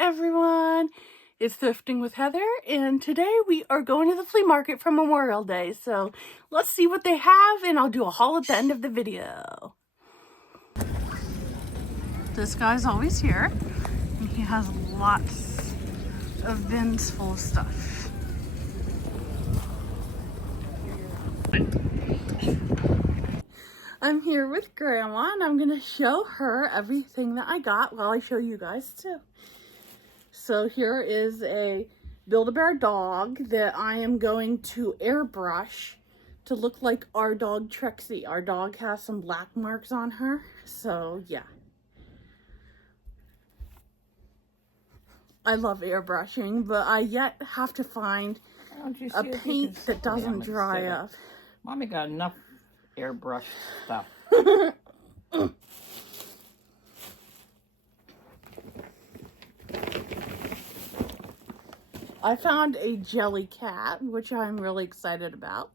everyone, it's Thrifting with Heather, and today we are going to the flea market for Memorial Day, so let's see what they have, and I'll do a haul at the end of the video. This guy's always here, and he has lots of bins full of stuff. I'm here with Grandma, and I'm going to show her everything that I got while I show you guys too. So here is a Build-A-Bear dog that I am going to airbrush to look like our dog Trixie. Our dog has some black marks on her, so yeah. I love airbrushing, but I yet have to find a paint that doesn't dry up. Mommy got enough airbrush stuff. I found a jelly cat, which I'm really excited about.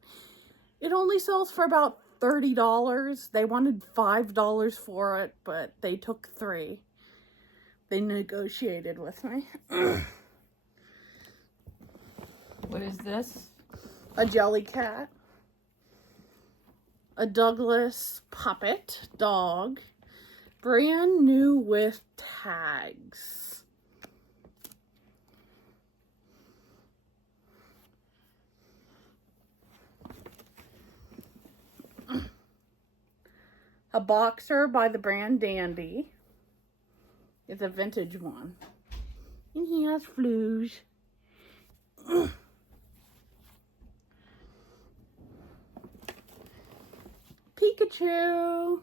It only sells for about $30. They wanted $5 for it, but they took $3. They negotiated with me. What is this? A jelly cat. A Douglas puppet dog. Brand new with tags. A boxer by the brand Dandy. It's a vintage one. And he has flues. Pikachu.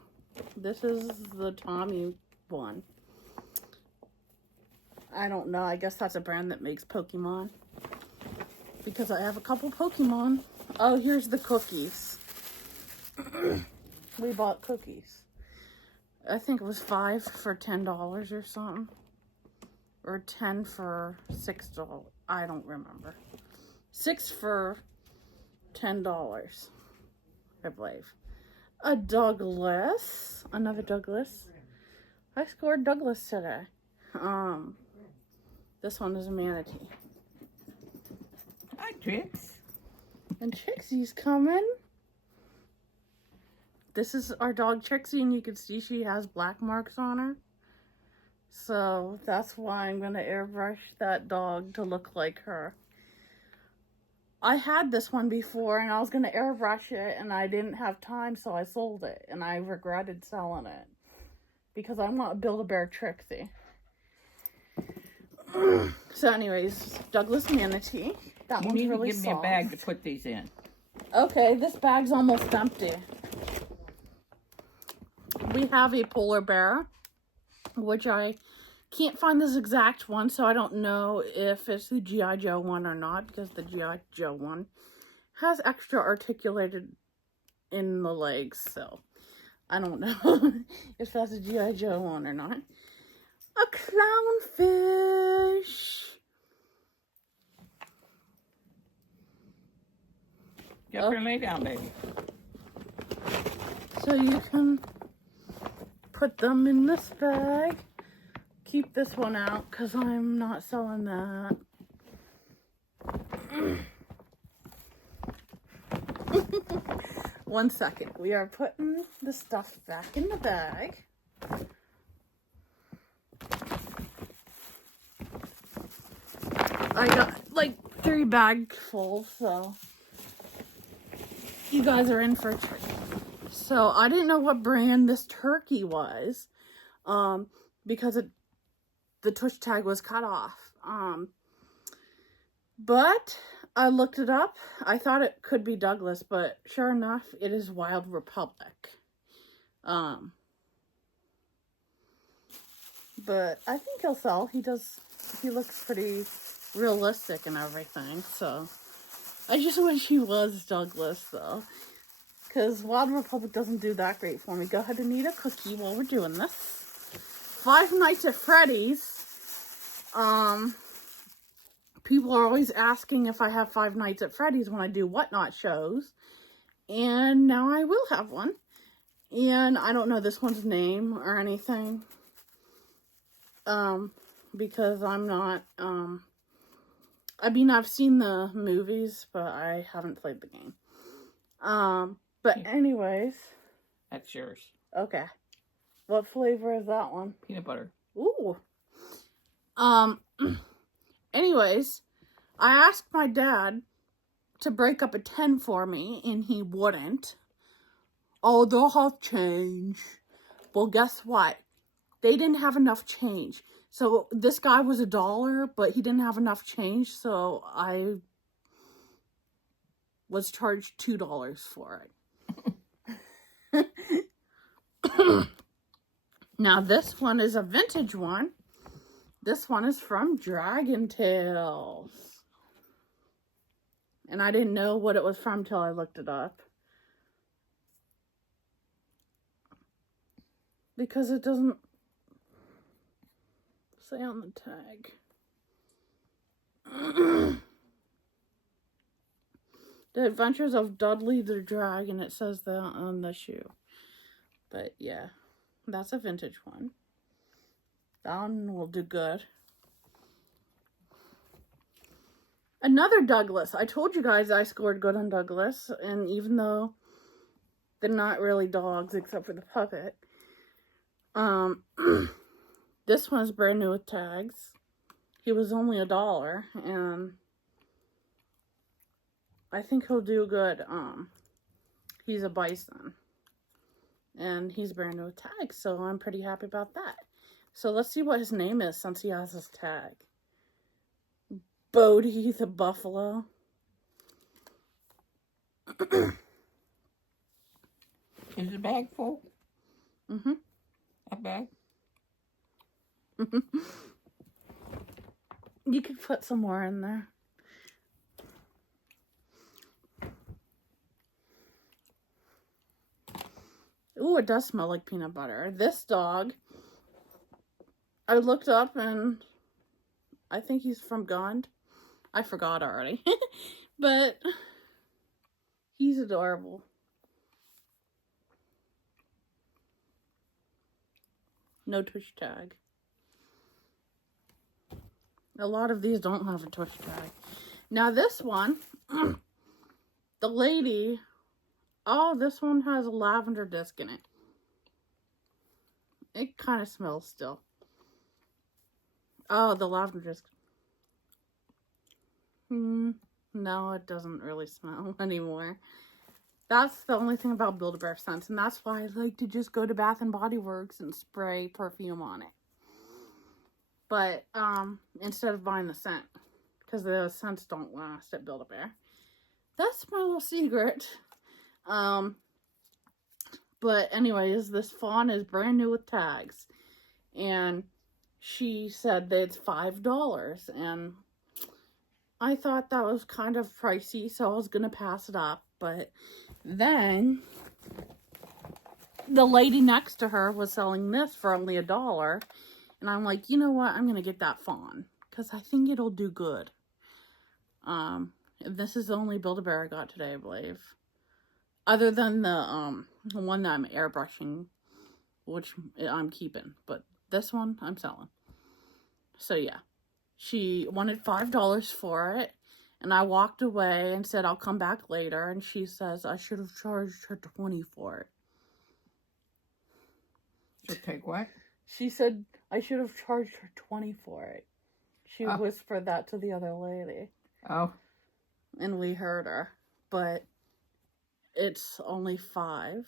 This is the Tommy one. I don't know. I guess that's a brand that makes Pokemon. Because I have a couple Pokemon. Oh, here's the cookies. We bought cookies. I think it was 5 for $10 or something. Or 10 for $6. I don't remember. 6 for $10, I believe. A Douglas. Another Douglas. I scored Douglas today. This one is a manatee. Hi, Trix. And Trixie's coming. This is our dog Trixie, and you can see she has black marks on her. So that's why I'm going to airbrush that dog to look like her. I had this one before, and I was going to airbrush it, and I didn't have time, so I sold it. And I regretted selling it. Because I want to Build-A-Bear Trixie. So anyways, Douglas Manatee. That one's really soft. You need to give me a bag to put these in. Okay, this bag's almost empty. We have a polar bear, which I can't find this exact one, so I don't know if it's the G.I. Joe one or not, because the G.I. Joe one has extra articulated in the legs, so I don't know if that's a G.I. Joe one or not. A clownfish. Get up and lay down, baby. So you can put them in this bag. Keep this one out because I'm not selling that. One second. We are putting the stuff back in the bag. I got like 3 bags full, so you guys are in for a treat. So I didn't know what brand this turkey was, because the tush tag was cut off. But I looked it up. I thought it could be Douglas, but sure enough, it is Wild Republic. But I think he'll sell. He looks pretty realistic and everything, so I just wish he was Douglas though, because Wild Republic doesn't do that great for me. Go ahead and eat a cookie while we're doing this. Five Nights at Freddy's. People are always asking if I have Five Nights at Freddy's when I do Whatnot shows, and now I will have one. And I don't know this one's name or anything. because I'm not, I mean, I've seen the movies, but I haven't played the game. But anyways. That's yours. Okay. What flavor is that one? Peanut butter. Ooh. Anyways, I asked my dad to break up a 10 for me, and he wouldn't. Oh, they'll have change. Well, guess what? They didn't have enough change. So this guy was $1, but he didn't have enough change, so I was charged $2 for it. Now this one is a vintage one. This one is from Dragon Tales. And I didn't know what it was from till I looked it up. Because it doesn't say on the tag. The Adventures of Dudley the Dragon, it says that on the shoe. But yeah, that's a vintage one. That one will do good. Another Douglas. I told you guys I scored good on Douglas, and even though they're not really dogs except for the puppet, this one's brand new with tags. He was only $1, and I think he'll do good. He's a bison, and he's brand new with tags, so I'm pretty happy about that. So let's see what his name is since he has his tag. Bodie the Buffalo. Is the bag full? Mm-hmm. A bag? You could put some more in there. Ooh, it does smell like peanut butter. This dog, I looked up and I think he's from Gond. I forgot already. But he's adorable. No tush tag. A lot of these don't have a tush tag. Now this one, the lady, oh, this one has a lavender disc in it. It kind of smells still. Oh, the lavender disc. No, it doesn't really smell anymore. That's the only thing about Build-A-Bear scents, and that's why I like to just go to Bath and Body Works and spray perfume on it. But instead of buying the scent, because the scents don't last at Build-A-Bear. That's my little secret. But anyways, this fawn is brand new with tags, and she said that it's $5, and I thought that was kind of pricey, so I was gonna pass it up. But then the lady next to her was selling this for only $1, and I'm like, you know what? I'm gonna get that fawn because I think it'll do good. This is the only Build-A-Bear I got today, I believe, other than the one that I'm airbrushing, which I'm keeping, but this one I'm selling. So yeah, she wanted $5 for it, and I walked away and said I'll come back later, and she says I should have charged her $20 for it. So take what? She said I should have charged her $20 for it. She whispered that to the other lady. Oh. And we heard her, but it's only $5.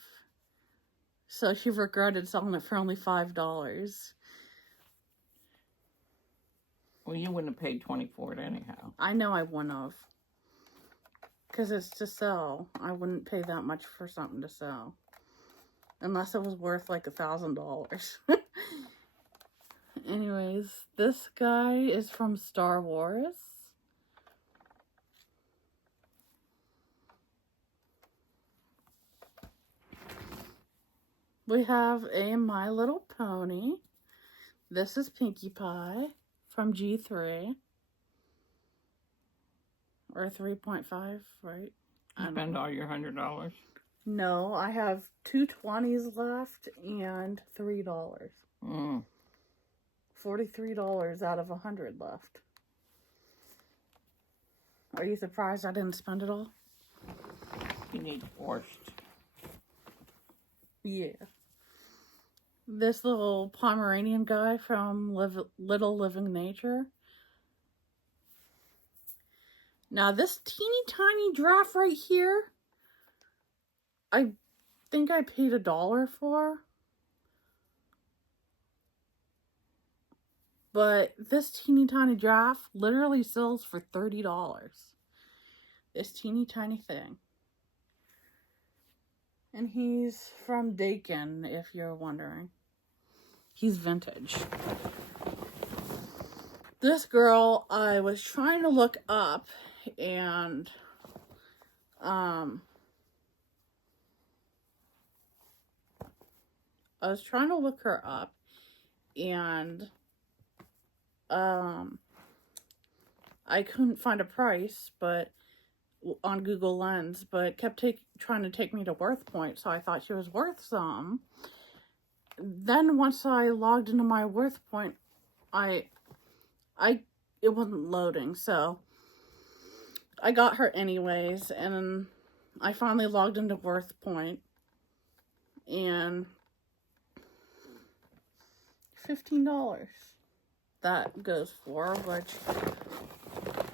So she regretted selling it for only $5. Well, you wouldn't have paid $20 for it anyhow. I know I wouldn't have. Because it's to sell. I wouldn't pay that much for something to sell. Unless it was worth like $1,000. Anyways, this guy is from Star Wars. We have a My Little Pony. This is Pinkie Pie from G3. Or 3.5, right? You spend all your $100? No, I have 2 20s left and $3. $43 out of 100 left. Are you surprised I didn't spend it all? You need forced. Yeah. This little Pomeranian guy from Little Living Nature. Now this teeny tiny giraffe right here, I think I paid $1 for. But this teeny tiny giraffe literally sells for $30. This teeny tiny thing. And he's from Dakin, if you're wondering. He's vintage. This girl, I was trying to look up, and I was trying to look her up, and I couldn't find a price, but on Google Lens, but it kept trying to take me to Worth Point, so I thought she was worth some. Then once I logged into my Worth Point, it wasn't loading, so I got her anyways, and I finally logged into Worth Point, and $15 that goes for, which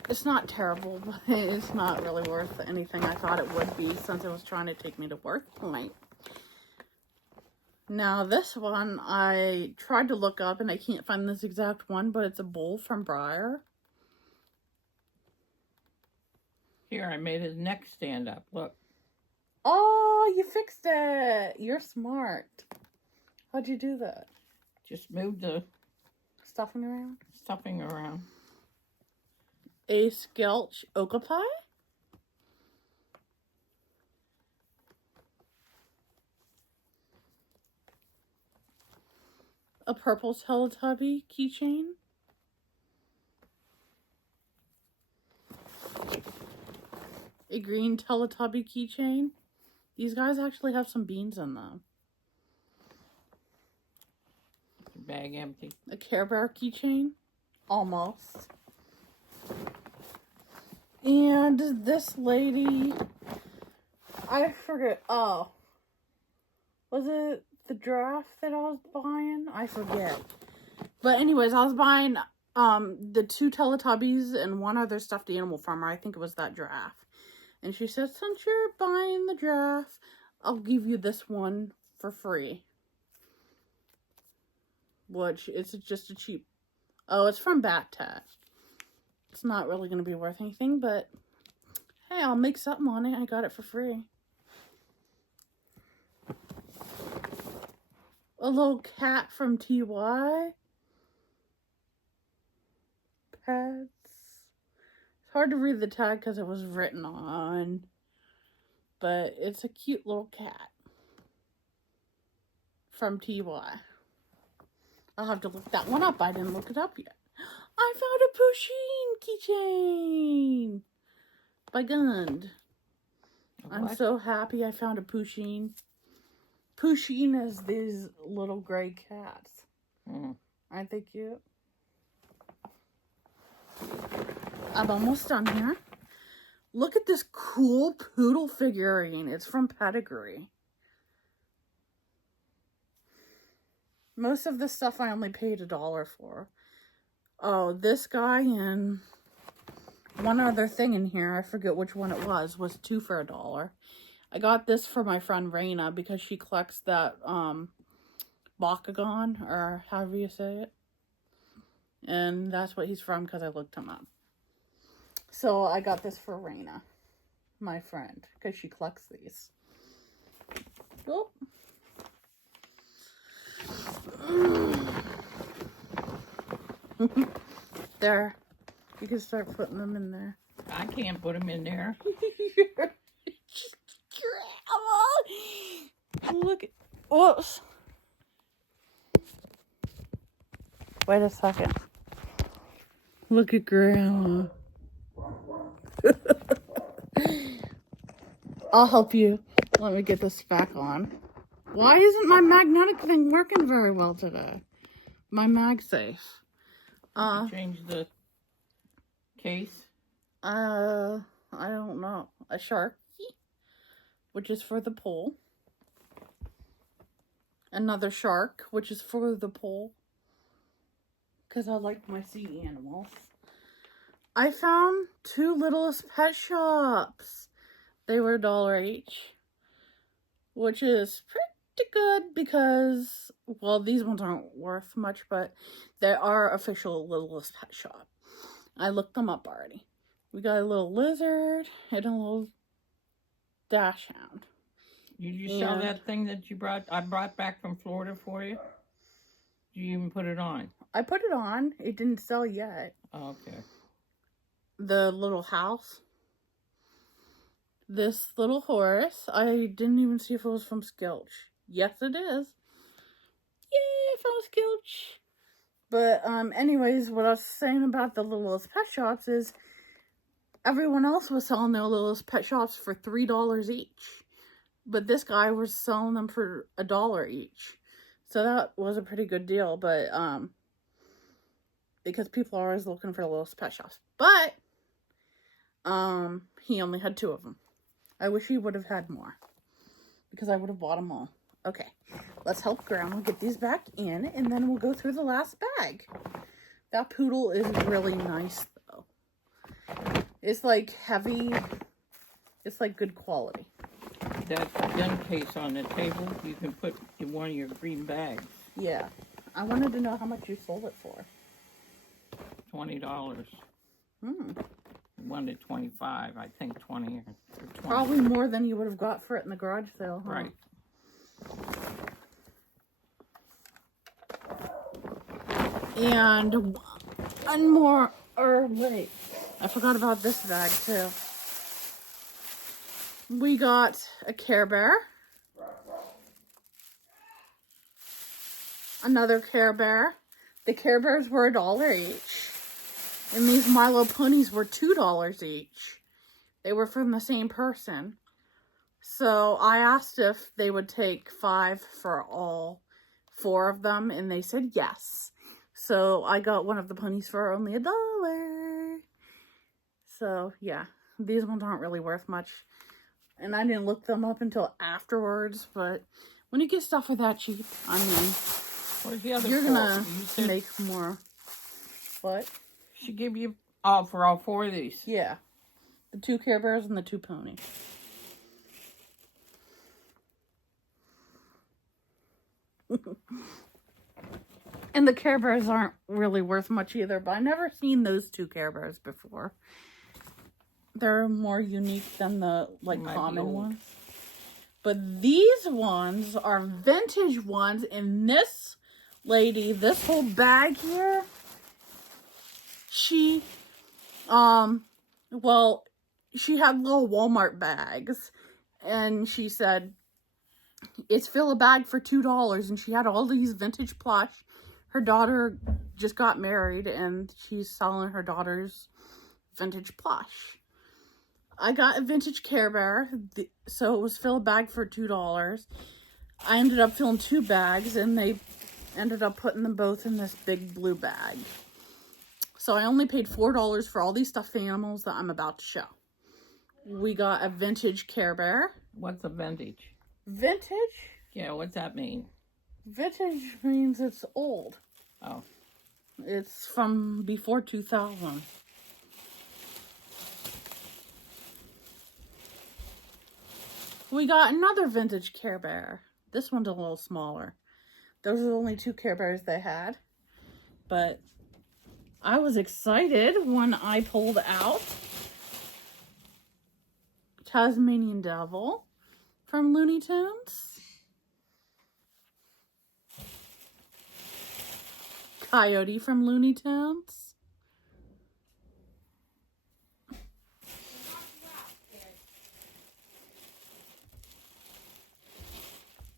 it's not terrible, but it's not really worth anything I thought it would be, since it was trying to take me to Worth Point. Now this one, I tried to look up and I can't find this exact one, but it's a bull from Briar. Here, I made his neck stand up. Look. Oh, you fixed it. You're smart. How'd you do that? Just move the Stuffing around? stuffing around. A Skelch Okapi? A purple Teletubby keychain. A green Teletubby keychain. These guys actually have some beans in them. Bag empty. A Care Bear keychain. Almost. And this lady, I forget. Oh. Was it the giraffe that I was buying? I forget. But anyways, I was buying the 2 Teletubbies and one other stuffed animal from her. I think it was that giraffe. And she said, since you're buying the giraffe, I'll give you this one for free. Which, it's just a cheap... Oh, it's from Bat Tat. It's not really going to be worth anything, but... Hey, I'll make something on it. I got it for free. A little cat from TY. Pets. It's hard to read the tag because it was written on. But it's a cute little cat. From TY. I'll have to look that one up. I didn't look it up yet. I found a Pusheen keychain by Gund. I'm so happy I found a Pusheen. Pusheen is these little gray cats. Aren't they cute? I'm almost done here. Look at this cool poodle figurine. It's from Pedigree. Most of this stuff I only paid $1 for. Oh, this guy and one other thing in here, I forget which one it was 2 for $1. I got this for my friend Raina because she collects that Bakugan, or however you say it. And that's what he's from because I looked him up. So I got this for Raina, my friend, because she collects these. Oh. There. You can start putting them in there. I can't put them in there. Look at... Whoops. Wait a second. Look at Grandma. I'll help you. Let me get this back on. Why isn't my magnetic thing working very well today? my MagSafe. You change the case. I don't know. A Sharky, which is for the pool. Another shark, which is for the pool. Because I like my sea animals. I found 2 Littlest Pet Shops. They were $1 each. Which is pretty good because, well, these ones aren't worth much, but they are official Littlest Pet Shop. I looked them up already. We got a little lizard and a little dachshund. Did you sell that thing that I brought back from Florida for you? Did you even put it on? I put it on. It didn't sell yet. Oh, okay. The little house. This little horse. I didn't even see if it was from Skilch. Yes, it is. Yay, from Skilch. But, anyways, what I was saying about the Littlest Pet Shops is everyone else was selling their Littlest Pet Shops for $3 each. But this guy was selling them for $1 each. So that was a pretty good deal. But, because people are always looking for Littlest Pet Shops. But, he only had 2 of them. I wish he would have had more. Because I would have bought them all. Okay. Let's help Grandma get these back in. And then we'll go through the last bag. That poodle is really nice, though. It's like heavy. It's like good quality. That gun case on the table, you can put in one of your green bags. Yeah. I wanted to know how much you sold it for. $20. Hmm. One to 25, I think 20 or 20. Probably more than you would have got for it in the garage sale, huh? Right. And one more, or wait, I forgot about this bag too. We got a Care Bear. Another Care Bear. The Care Bears were $1 each. And these Milo ponies were $2 each. They were from the same person. So I asked if they would take 5 for all 4 of them, and they said yes. So I got one of the ponies for only $1. So yeah, these ones aren't really worth much. And I didn't look them up until afterwards, but when you get stuff for that cheap, I mean, Where's the other you're 4? gonna make more. What? She gave you for all 4 of these. Yeah. The 2 Care Bears and the 2 ponies. And the Care Bears aren't really worth much either, but I've never seen those 2 Care Bears before. They're more unique than the, like, common ones. But these ones are vintage ones, and this lady, this whole bag here, she, well, she had little Walmart bags, and she said, it's fill a bag for $2, and she had all these vintage plush. Her daughter just got married, and she's selling her daughter's vintage plush. I got a vintage Care Bear, so it was fill a bag for $2. I ended up filling 2 bags, and they ended up putting them both in this big blue bag. So I only paid $4 for all these stuffed animals that I'm about to show. We got a vintage Care Bear. What's a vintage? Vintage? Yeah, what's that mean? Vintage means it's old. Oh. It's from before 2000. We got another vintage Care Bear. This one's a little smaller. Those are the only 2 Care Bears they had. But I was excited when I pulled out Tasmanian Devil from Looney Tunes. Coyote from Looney Tunes.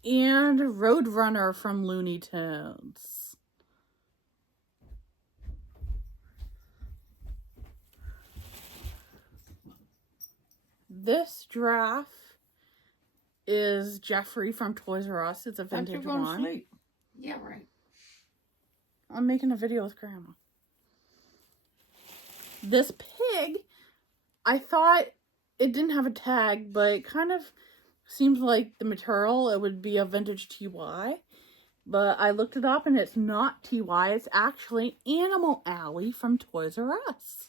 And Roadrunner from Looney Tunes. This giraffe is Jeffrey from Toys R Us. It's a vintage one. Sleep. Yeah, right. I'm making a video with Grandma. This pig, I thought it didn't have a tag, but it kind of seems like the material, it would be a vintage TY. But I looked it up and it's not TY. It's actually Animal Alley from Toys R Us.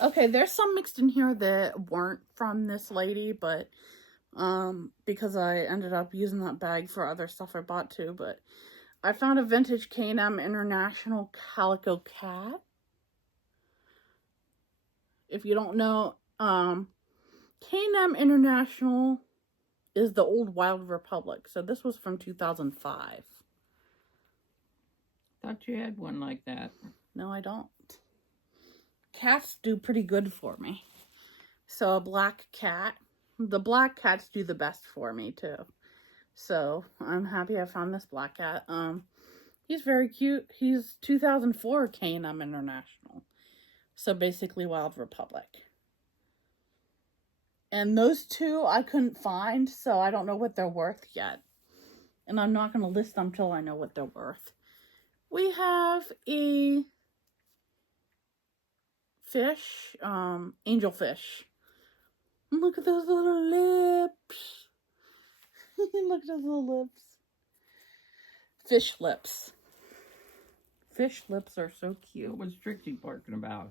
Okay, there's some mixed in here that weren't from this lady, but because I ended up using that bag for other stuff I bought too. But I found a vintage K&M International Calico Cat. If you don't know, K&M International is the old Wild Republic. So this was from 2005. Thought you had one like that. No, I don't. Cats do pretty good for me. So a black cat. The black cats do the best for me too. So I'm happy I found this black cat. He's very cute. He's 2004 K&M International. So basically Wild Republic. And those two I couldn't find, so I don't know what they're worth yet. And I'm not going to list them till I know what they're worth. We have a fish, angelfish. Look at those little lips. Look at those little lips. Fish lips. Fish lips are so cute. What was Trixie barking about?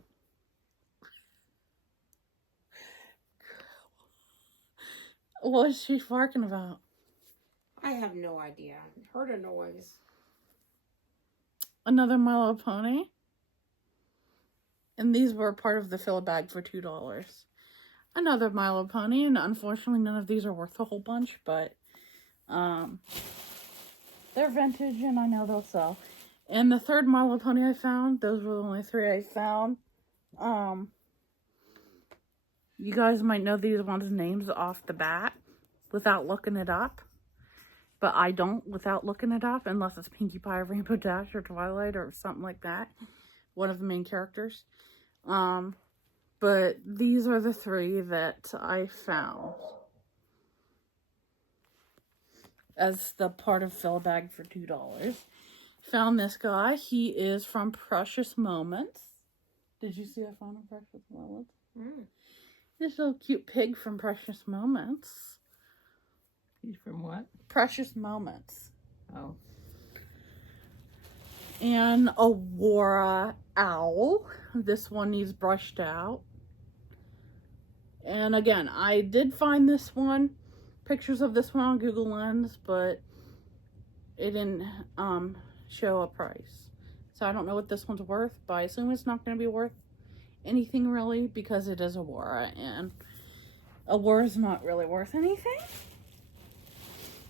What is she barking about? I have no idea. I heard a noise. Another Milo pony. And these were part of the fill a bag for $2. Another Milo pony, and unfortunately none of these are worth a whole bunch, but they're vintage and I know they'll sell. And the third Milo pony I found, those were the only three I found. You guys might know these ones' names off the bat without looking it up. But I don't without looking it up unless it's Pinkie Pie, Rainbow Dash, or Twilight, or something like that. One of the main characters. But these are the three that I found as the part of fill a bag for $2. Found this guy. He is from Precious Moments. Did you see I found a Precious Moments? This little cute pig from Precious Moments. He's from what? Precious Moments. Oh. And a Wara owl. This one needs brushed out. And again, I did find this one, pictures of this one on Google Lens, but it didn't show a price. So I don't know what this one's worth, but I assume it's not going to be worth anything really because it is a Wara, and a Wara is not really worth anything.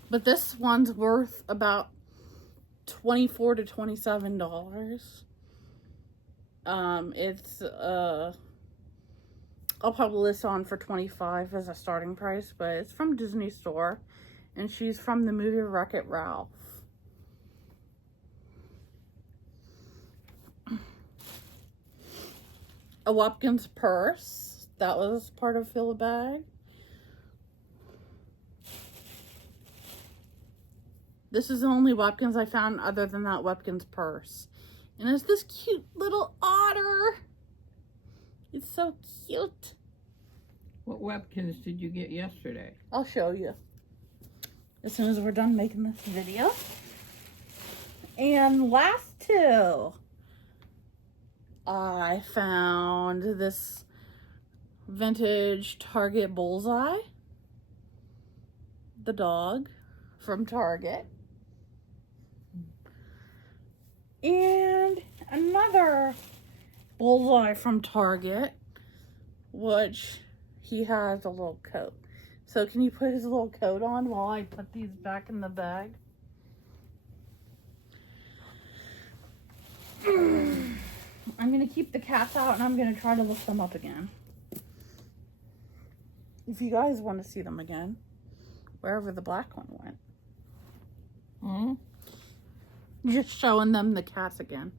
But this one's worth about $24 to $27. It's I'll probably list on for $25 as a starting price, but it's from Disney Store, and she's from the movie Wreck-It Ralph. A Wupkins purse. That was part of Fill a Bag. This is the only Wupkins I found other than that Wupkins purse. And it's this cute little otter. It's so cute. What Webkins did you get yesterday? I'll show you as soon as we're done making this video. And last two, I found this vintage Target Bullseye. The dog from Target. And another Bullseye from Target, which he has a little coat. So can you put his little coat on while I put these back in the bag? I'm going to keep the cats out and I'm going to try to look them up again. If you guys want to see them again, wherever the black one went. Just showing them the cats again.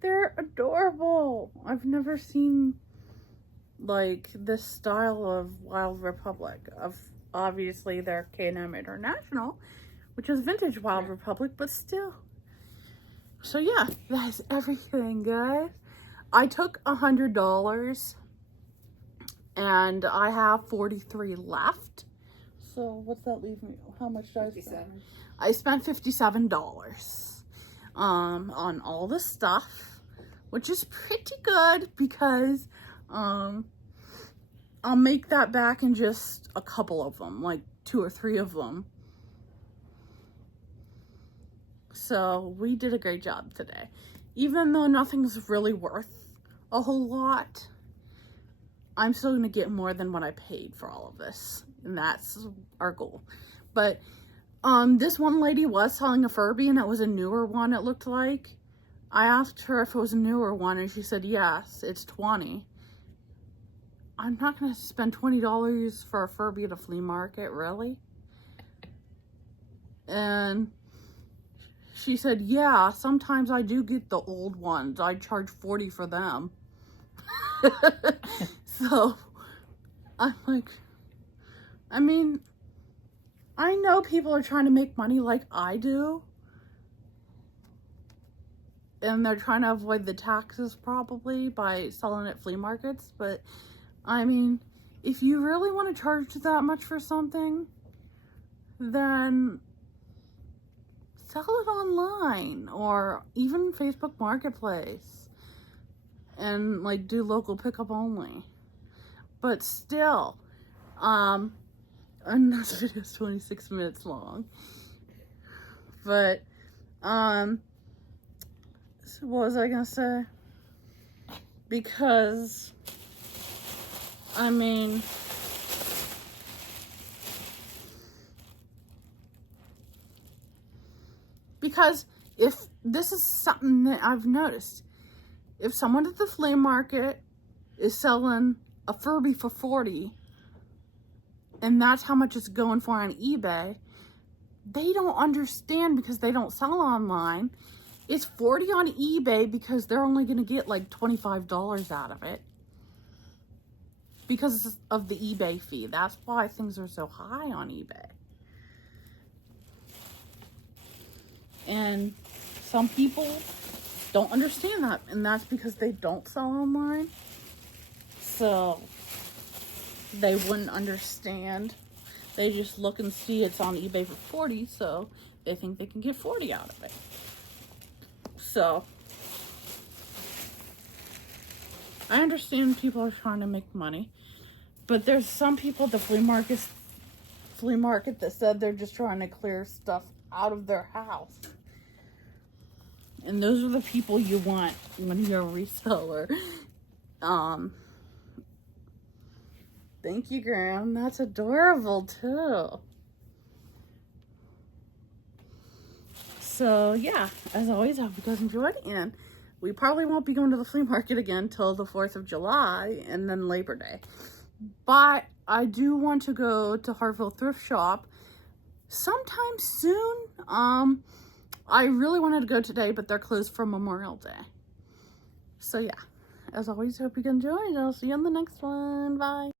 They're adorable. I've never seen like this style of Wild Republic. Of obviously they're K&M International, which is vintage Wild Republic, but still. So yeah, that's everything, guys. I took $100 and I have 43 left. So what's that leave me? How much did I spend? I spent $57 on all this stuff, which is pretty good because I'll make that back in just a couple of them, like 2 or 3 of them. So we did a great job today. Even though nothing's really worth a whole lot, I'm still going to get more than what I paid for all of this. And that's our goal. But this one lady was selling a Furby, and it was a newer one, it looked like. I asked her if it was a newer one, and she said, yes, it's $20. I'm not going to spend $20 for a Furby at a flea market, really? And she said, yeah, sometimes I do get the old ones. I charge $40 for them. So, I'm like, I mean, I know people are trying to make money like I do. And they're trying to avoid the taxes probably by selling at flea markets. But, I mean, if you really want to charge that much for something, then sell it online or even Facebook Marketplace and like do local pickup only. But still, and this video is 26 minutes long. But so what was I gonna say? Because I mean, because if this is something that I've noticed, if someone at the flea market is selling a Furby for $40 and that's how much it's going for on eBay, they don't understand because they don't sell online. It's $40 on eBay because they're only going to get like $25 out of it because of the eBay fee. That's why things are so high on eBay. And some people don't understand that, and that's because they don't sell online. So they wouldn't understand. They just look and see it's on eBay for $40, so they think they can get $40 out of it. So I understand people are trying to make money, but there's some people at the flea market that said they're just trying to clear stuff out of their house. And those are the people you want when you're a reseller. Thank you, Graham. That's adorable, too. So, yeah, as always, I hope you guys enjoyed. And we probably won't be going to the flea market again till the 4th of July and then Labor Day. But I do want to go to Hartville Thrift Shop sometime soon. I really wanted to go today, but they're closed for Memorial Day. So, yeah, as always, I hope you enjoyed. I'll see you on the next one. Bye.